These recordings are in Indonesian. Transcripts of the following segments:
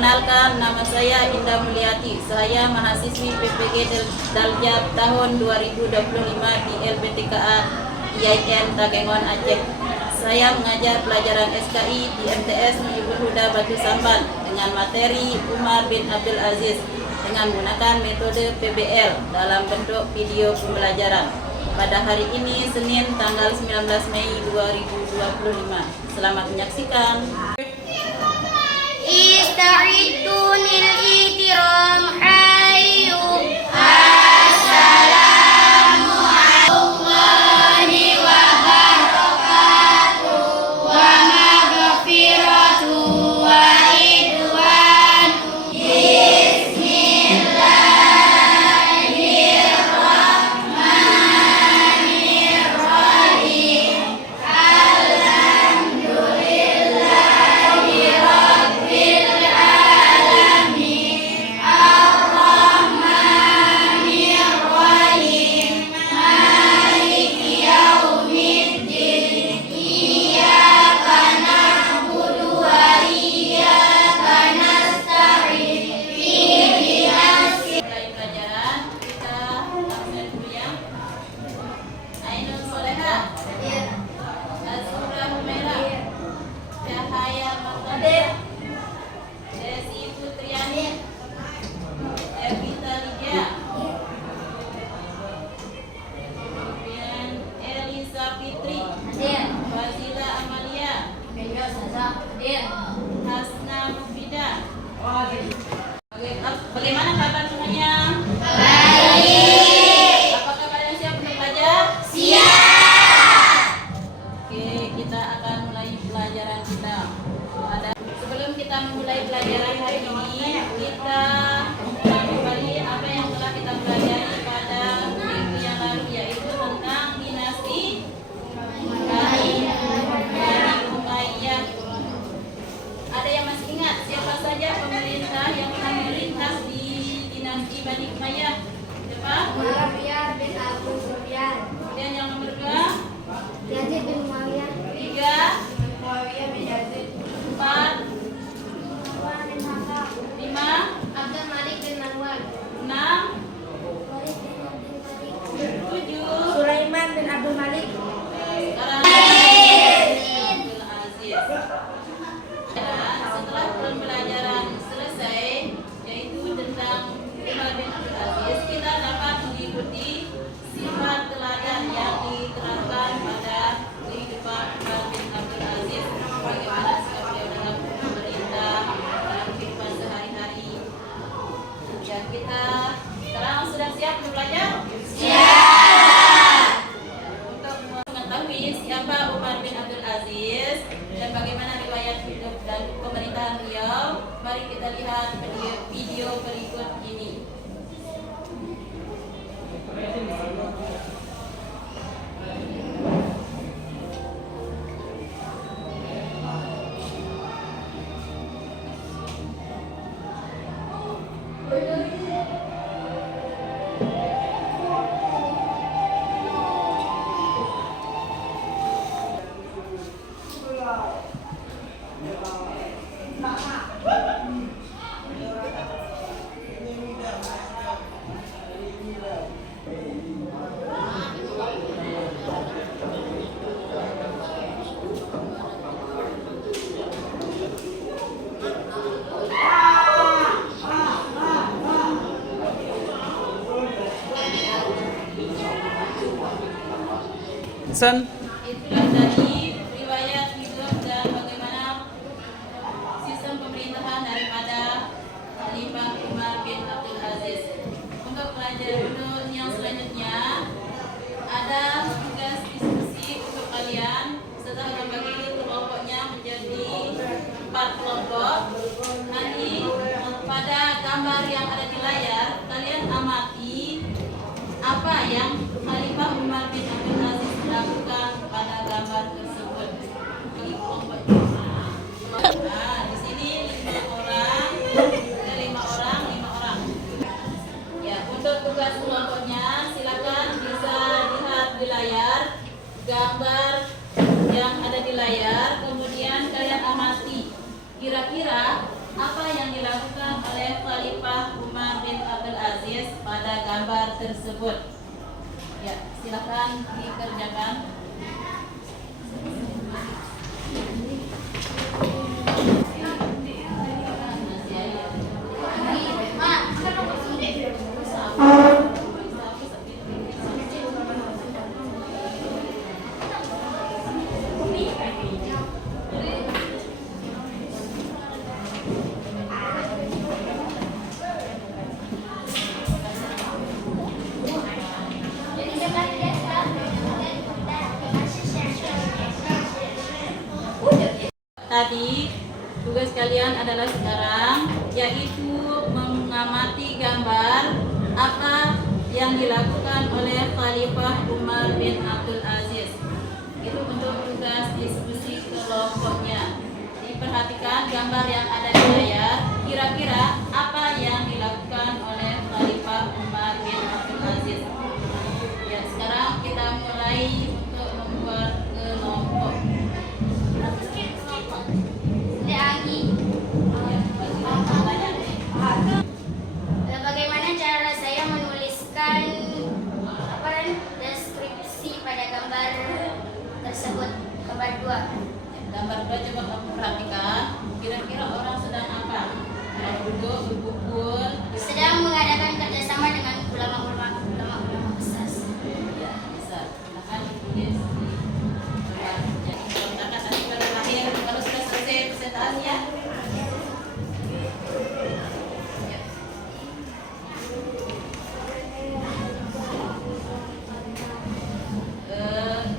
Perkenalkan, nama saya Indah Mulyati. Saya mahasiswi PPG Daljab tahun 2025 di LPTKA IAIN Takengon Aceh. Saya mengajar pelajaran SKI di MTS Muhibul Huda Batu Samban dengan materi Umar bin Abdul Aziz dengan menggunakan metode PBL dalam bentuk video pembelajaran. Pada hari ini, Senin tanggal 19 Mei 2025. Selamat menyaksikan. Ista'idtu lil ihtiram hayyu. Bagaimana kabar semuanya? Baik. Apakah kalian siap untuk belajar? Siap. Oke, kita akan mulai pelajaran kita. Sebelum kita memulai pelajaran hari ini, kita kembali apa yang telah kita pelajari pada minggu yang lalu, yaitu tentang dinasti Bani Umayyah. Ada yang masih ingat siapa saja pemerintah yang pernah melintas di dinasti Bani Umayyah? Siapa? Muawiyah bin Abu Sufyan. Kemudian yang nomor 2, Yazid bin Muawiyah. 3, Muawiyah bin Yazid. 4, Umar bin Khattab. 5, Abdul Malik bin Marwan. 6, Walid bin Abdul Malik. 7. Sulaiman bin Abdul Malik. Sekarang Abdul Aziz. Setelah pembelajaran selesai, yaitu tentang Umar bin Abdul Aziz, kita dapat mengikuti sifat teladan yang diterapkan pada kehidupan Umar bin Abdul Aziz. Bagaimana sikap beliau dalam memerintah, dalam kehidupan sehari-hari. Ya, kita sekarang sudah siap untuk belajar? Siap. Untuk mengetahui siapa Umar bin Abdul Aziz dan bagaimana riwayat hidup dan pemerintahan beliau, mari kita lihat video berikut ini. Sen. Itulah tadi riwayat hidup dan bagaimana sistem pemerintahan daripada Khalifah Umar bin Abdul Aziz. Untuk pelajaran yang selanjutnya ada tugas diskusi untuk kalian. Setelah membagi kelompoknya menjadi 4 kelompok. Nanti pada gambar yang ada di layar kalian amati apa yang Khalifah Umar bin Abdul Aziz lakukan pada gambar tersebut. Ini kelompoknya. Nah, di sini 5 orang, ada 5 orang, 5 orang. Ya, untuk tugas kelompoknya silakan bisa lihat di layar gambar yang ada di layar, kemudian kalian amati kira-kira apa yang dilakukan oleh Khalifah Umar bin Abdul Aziz pada gambar tersebut? Ya, silakan dikerjakan. Tadi tugas kalian adalah sekarang, yaitu mengamati gambar apa yang dilakukan oleh Khalifah Umar bin Abdul Aziz. Itu untuk tugas diskusi kelompoknya. Diperhatikan gambar yang ada di layar, kira-kira apa yang dilakukan oleh Khalifah Umar bin Abdul Aziz. Ya, sekarang kita mulai untuk membuat kelompok. Bagaimana cara saya menuliskan deskripsi pada gambar tersebut? Gambar 2. Gambar 2 coba kamu perhatikan, kira-kira orang sedang apa? Sedang duduk, berkumpul, Sedang mengadakan kerjasama dengan ulama-ulama besar. ya bisa. Silakan ditulis. Kontakkan nanti pada akhir kalau sudah selesai presentasi ya.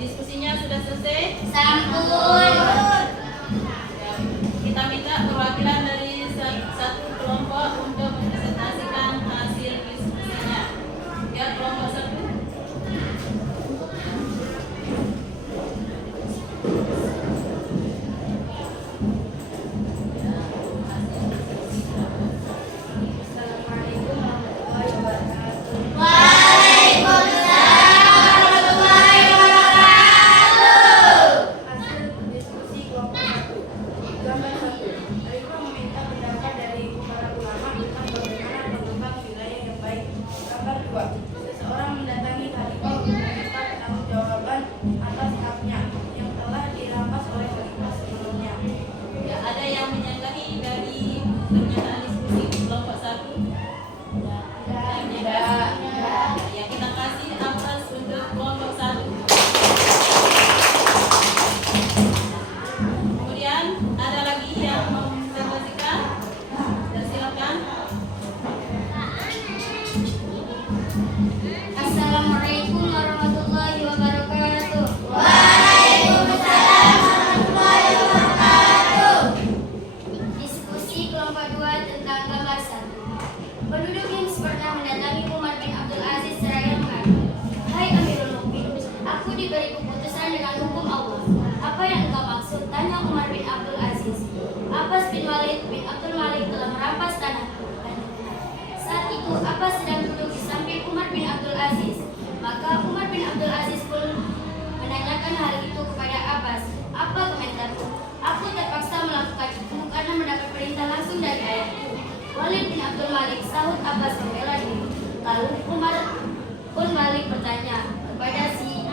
Diskusinya sudah selesai. Sampun. Ya, kita minta perwakilan dari satu kelompok untuk mempresentasikan hasil diskusinya. Ya, kelompok 1. Assalamualaikum warahmatullahi wabarakatuh. Hasil diskusi kelompok 1. Gambar 1. Khalifah meminta pendapat dari para ulama tentang bagaimana mengembang wilayah yang baik. Gambar 2. Seseorang mendatangi Khalifah untuk meminta pertanggungjawaban atas haknya yang telah dirampas oleh Khalifah sebelumnya. Ya, ada yang menyanggahi dari pernyataan diskusi kelompok 1? Tidak. Ya, kita kasih aplaus untuk kelompok 1. Kemudian ada lagi yang mempresentasikan? Ya, silakan. Assalamualaikum warahmatullahi wabarakatuh. Diskusi kelompok 2 tentang gambar 1. Penduduk yang pernah mendatangi Umar bin Abdul Aziz seraya mengatakan, "Hai Amirul Mukminin, aku diberi keputusan dengan hukum Allah. Apa yang engkau maksud?" Tanya Umar bin Abdul Aziz. Abbas bin Walid bin Abdul Malik telah merampas tanahku. Saat itu Abbas sedang duduk di samping Umar bin Abdul Aziz. Maka Umar bin Abdul Aziz pun menanyakan hal itu kepada Abbas. "Apa komentarmu?" "Aku terpaksa melakukan itu karena mendapat perintah langsung dari ayahku." Walid bin Abdul Malik, sahut Abbas membela diri. Lalu Umar pun balik bertanya kepada si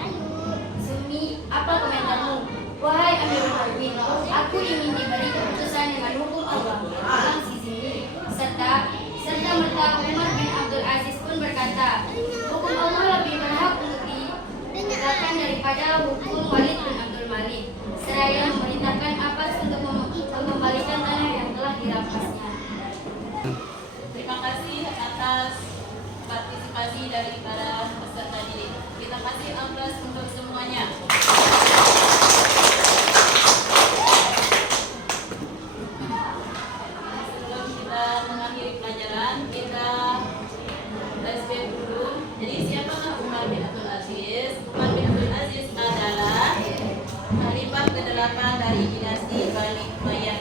Sumi, "Apa komentarmu?" "Wahai Amirul Mukminin, aku ingin diberi keputusan dengan hukum Allah," bilang si Sumi. Serta merta Umar bin Abdul Aziz pun berkata, "Hukum Allah lebih berhak untuk ditegakkan daripada hukum Walid bin Abdul Malik." Seraya memerintahkan Abbas untuk mengembalikan tanah yang telah dirampasnya. Terima kasih atas partisipasi dari para peserta didik. Kita kasih aplaus untuk semuanya. Sebelum kita mengakhiri pelajaran, kita flashback dulu. Jadi siapakah Umar bin Abdul Aziz? Umar bin Abdul Aziz adalah khalifah ke-8 dari dinasti Bani Umayyah.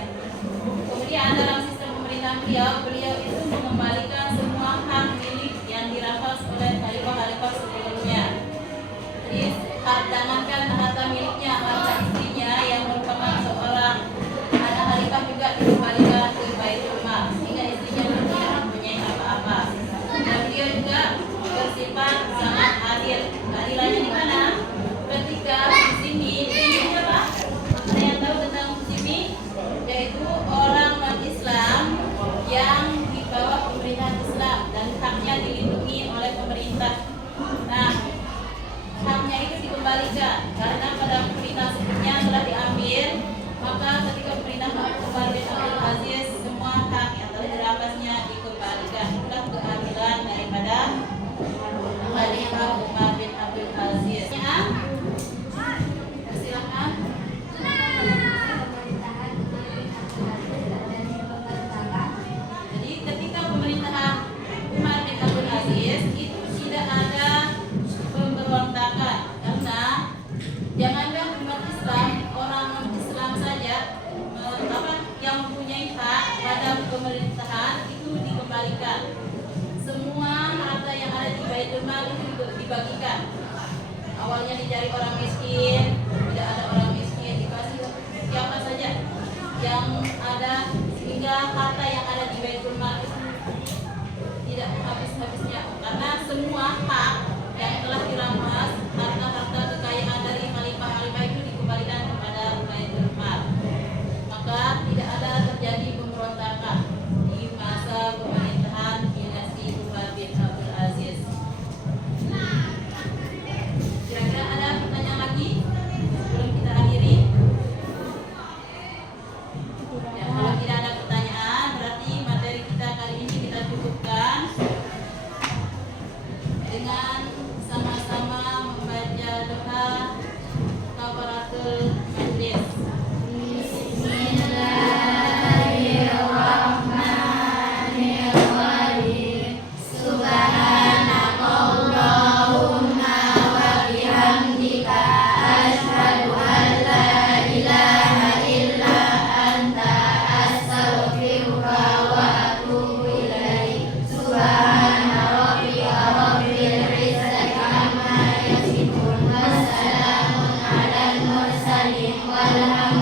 Kemudian dalam sistem pemerintahan beliau itu mengembalikan semua hak milik yang dirampas oleh khalifah-khalifah sebelumnya. Jadi jangankan harta miliknya, harta istrinya yang merupakan seorang anak khalifah juga dikembalikan ke Baitul Jangankan umat Islam, orang non-Islam saja yang mempunyai hak pada pemerintahan itu dikembalikan. Semua harta yang ada di Baitul Mal itu dibagikan. Awalnya dicari orang miskin, tidak ada orang miskin, dikasih siapa saja yang ada, sehingga harta yang ada di Baitul Mal itu tidak habis-habisnya, karena semua hak yang telah dirampas, harta-harta kekayaan dari khalifah-khalifah itu dikembalikan kepada Baitul Mal. Maka tidak ada terjadi pemberontakan di masa pemerintahan dinasti Umar bin Abdul Aziz. Kira-kira ada pertanyaan lagi sebelum kita akhiri? Ya, kalau tidak ada pertanyaan, berarti materi kita kali ini kita cukupkan dengan sama-sama membaca doa kafaratul majlis. Bismillahirrahmanirrahim. Subhanakallahumma wa bihamdika asyhadu an la ilaha illa anta astaghfiruka wa atubu ilaik. Subhana rabbika rabbil izzati amma yasifun wa salamun alal mursalin walhamdulillahi